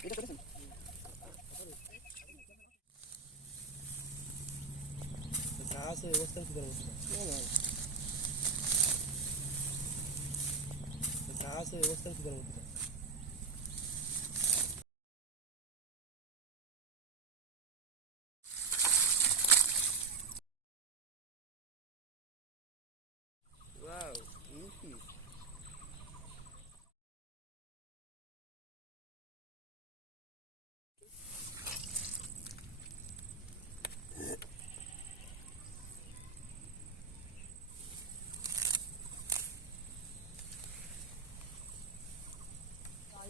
এটা করেছেন আছে অবস্থান কি করব আছে অবস্থান কি করব ওয়াও ইজি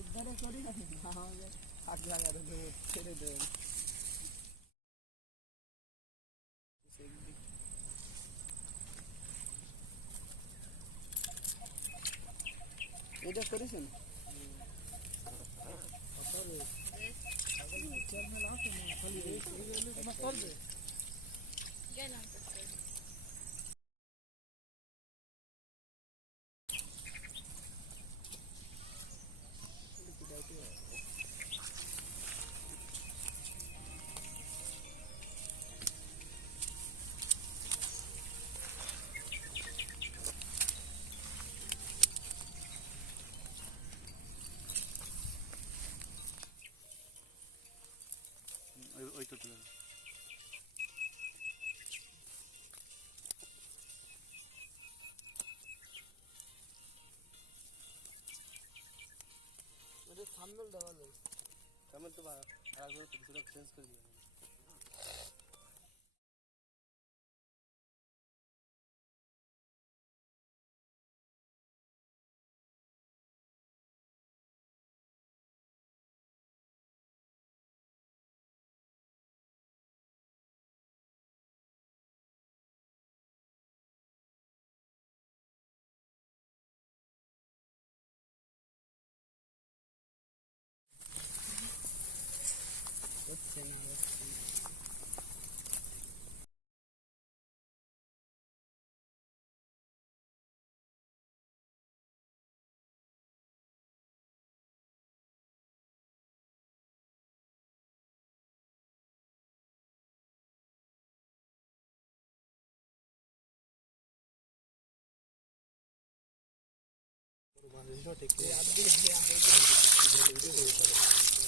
ইধারে করি না আমাকে হাত লাগা দেবো ছেড়ে দেবেন এটা করেছেন ওই তো এটা থাম্বনেল দেওয়া যায় থাম্বনেল তো আর কিছুটা চেঞ্জ করে দিবেন হচ্ছে না ঠিক আছে